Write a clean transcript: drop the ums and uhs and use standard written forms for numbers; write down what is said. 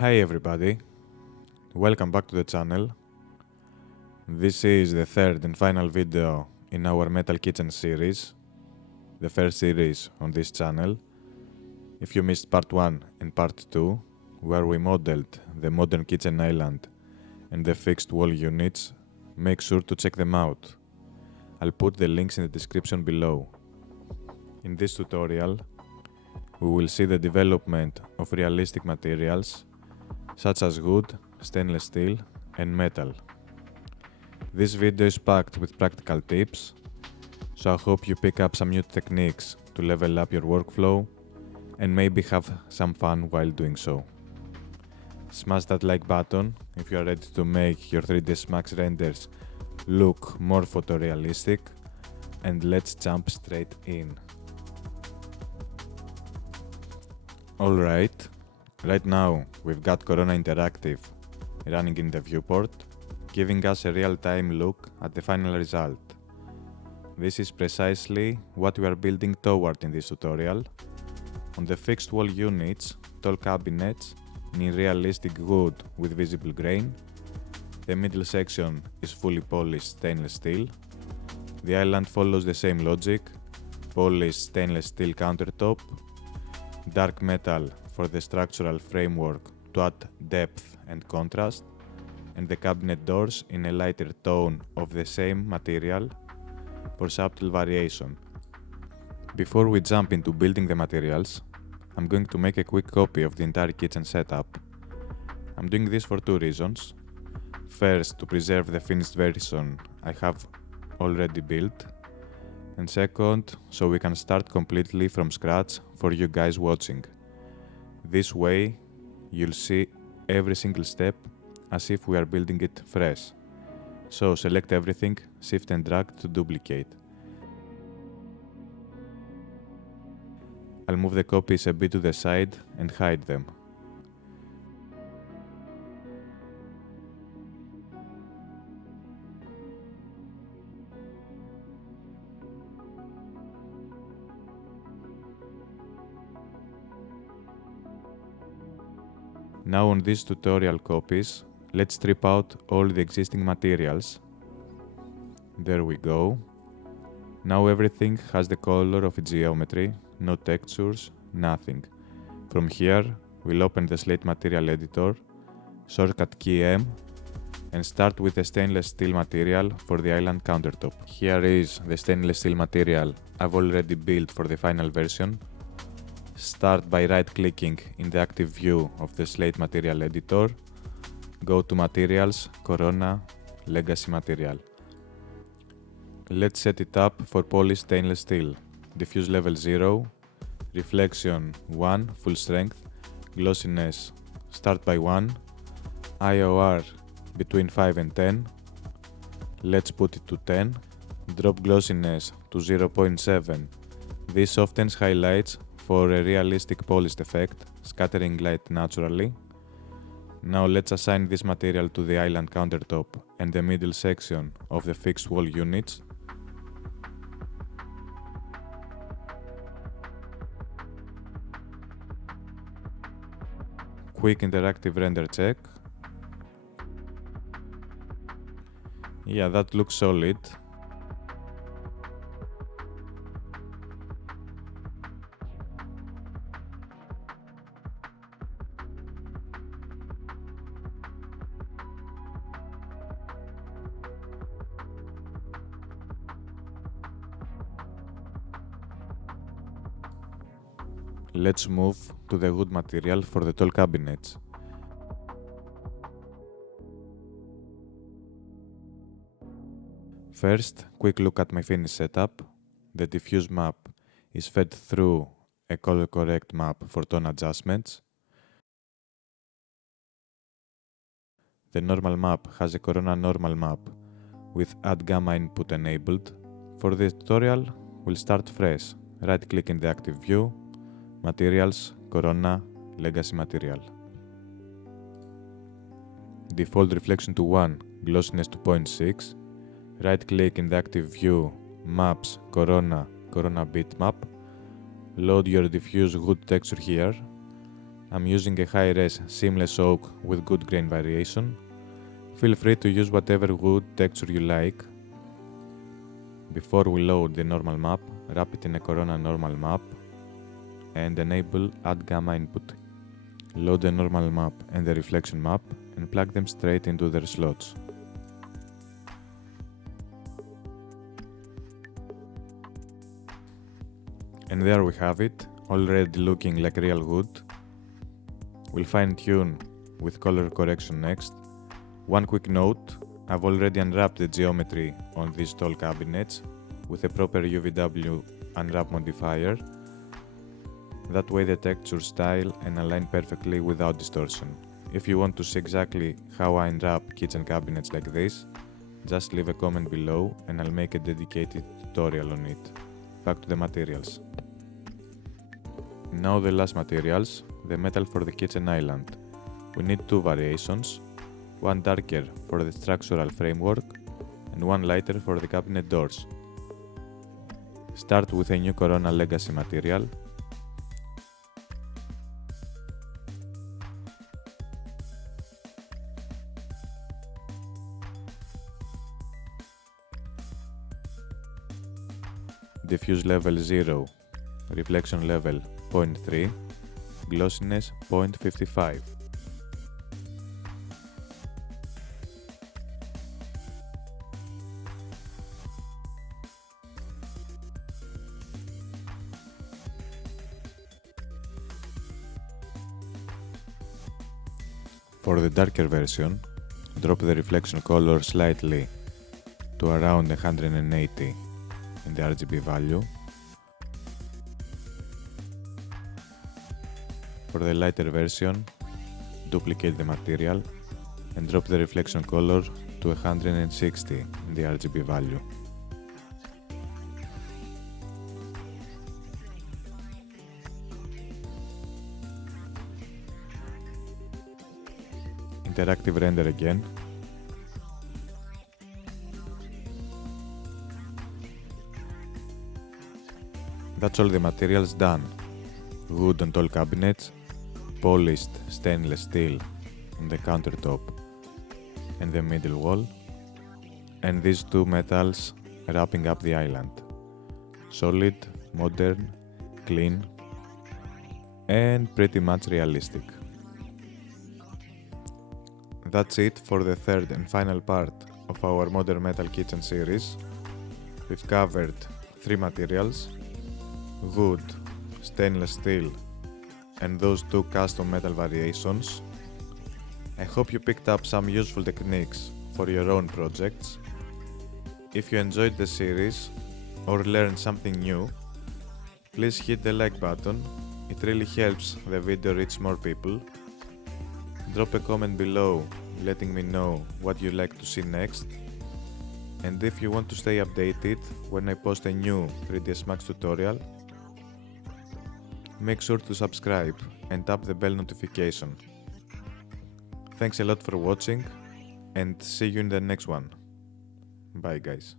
Hi everybody, welcome back to the channel. This is the third and final video in our Metal Kitchen series, the first series on this channel. If you missed part 1 and part 2, where we modeled the modern kitchen island and the fixed wall units, make sure to check them out. I'll put the links in the description below. In this tutorial, we will see the development of realistic materials such as wood, stainless steel, and metal. This video is packed with practical tips, so I hope you pick up some new techniques to level up your workflow and maybe have some fun while doing so. Smash that like button if you are ready to make your 3ds Max renders look more photorealistic, and let's jump straight in. Alright. Right now, we've got Corona Interactive running in the viewport, giving us a real-time look at the final result. This is precisely what we are building toward in this tutorial. On the fixed wall units, tall cabinets in realistic wood with visible grain. The middle section is fully polished stainless steel. The island follows the same logic, polished stainless steel countertop, dark metal for the structural framework to add depth and contrast, and the cabinet doors in a lighter tone of the same material for subtle variation. Before we jump into building the materials, I'm going to make a quick copy of the entire kitchen setup. I'm doing this for two reasons. First, to preserve the finished version I have already built, and second, so we can start completely from scratch for you guys watching. This way, you'll see every single step as if we are building it fresh. So select everything, shift and drag to duplicate. I'll move the copies a bit to the side and hide them. Now on these tutorial copies, let's strip out all the existing materials. There we go. Now everything has the color of its geometry, no textures, nothing. From here, we'll open the slate material editor, shortcut key M, and start with the stainless steel material for the island countertop. Here is the stainless steel material I've already built for the final version. Start by right-clicking in the active view of the slate material editor. Go to Materials, Corona, Legacy Material. Let's set it up for polished stainless steel. Diffuse level 0, reflection 1, full strength, glossiness start by 1, IOR between 5 and 10. Let's put it to 10. Drop glossiness to 0.7. This softens highlights for a realistic polished effect, scattering light naturally. Now let's assign this material to the island countertop and the middle section of the fixed wall units. Quick interactive render check. Yeah, that looks solid. Let's move to the wood material for the tall cabinets. First, quick look at my finished setup. The diffuse map is fed through a color correct map for tone adjustments. The normal map has a Corona normal map with add gamma input enabled. For this tutorial, we'll start fresh. Right-click in the active view, Materials, Corona, Legacy Material. Default reflection to 1, glossiness to 0.6. Right-click in the active view, Maps, Corona, Corona bitmap. Load your diffuse wood texture here. I'm using a high-res seamless oak with good grain variation. Feel free to use whatever wood texture you like. Before we load the normal map, wrap it in a Corona normal map and enable Add Gamma input. Load the normal map and the reflection map and plug them straight into their slots. And there we have it, already looking like real wood. We'll fine-tune with color correction next. One quick note, I've already unwrapped the geometry on these tall cabinets with a proper UVW unwrap modifier. That way the texture, style and align perfectly without distortion. If you want to see exactly how I unwrap kitchen cabinets like this, just leave a comment below and I'll make a dedicated tutorial on it. Back to the materials. Now the last materials, the metal for the kitchen island. We need two variations, one darker for the structural framework and one lighter for the cabinet doors. Start with a new Corona Legacy material. Diffuse level 0, reflection level 0.3, glossiness 0.55. For the darker version, drop the reflection color slightly to around 180 in the RGB value. For the lighter version, duplicate the material and drop the reflection color to 160 in the RGB value. Interactive render again. That's all the materials done. Wood on tall cabinets, polished stainless steel on the countertop and the middle wall, and these two metals wrapping up the island. Solid, modern, clean, and pretty much realistic. That's it for the third and final part of our Modern Metal Kitchen series. We've covered three materials: wood, stainless steel, and those two custom metal variations. I hope you picked up some useful techniques for your own projects. If you enjoyed the series or learned something new, please hit the like button. It really helps the video reach more people. Drop a comment below letting me know what you'd like to see next. And if you want to stay updated when I post a new 3ds Max tutorial, make sure to subscribe and tap the bell notification. Thanks a lot for watching and see you in the next one. Bye guys.